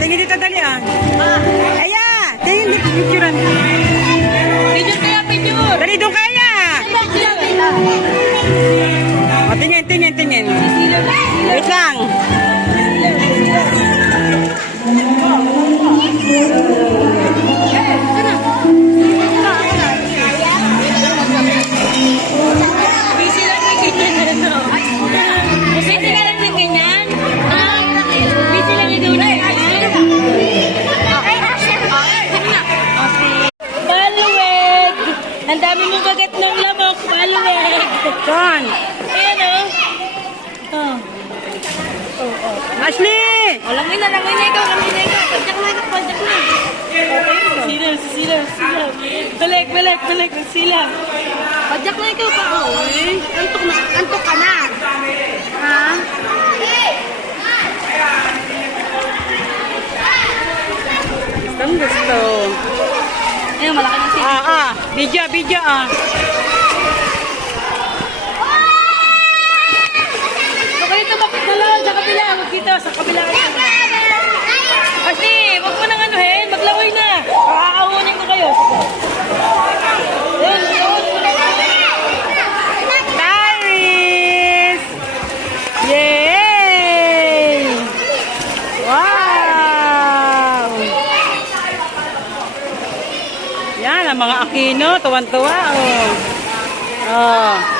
Tingin dito, dali ah. Ayan! Tingin dito, picturean. Picture kaya, picture. Dali doon kaya! O, tingin. Wait lang. Busy lang ng ganyan. Busy ka lang ng ganyan? Busy lang ng ganyan? Baluweg! Ang dami mong bagat ng lamok, baluweg! Saan? Ayan o. Oh. Ashley! Langoy na ikaw. Padyak na. Silaw. Balik. Silaw. Padyak na ikaw pa. Antok ka na. Ha? Gusto. Ayun, malaki na siya. Video ah. Okay, tumakit na lang sa kabila. Huwag dito, sa kabila. Kasi, wag mo nang anuhin. Maglaway na. Kakaunin ko kayo. Ayun. Paris! Yay! Wow! Yan, ang mga Aquino, tuwan-tuwa, oh. Oh.